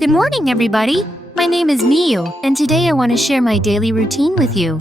Good morning, everybody. My name is Miyu, and today I want to share my daily routine with you.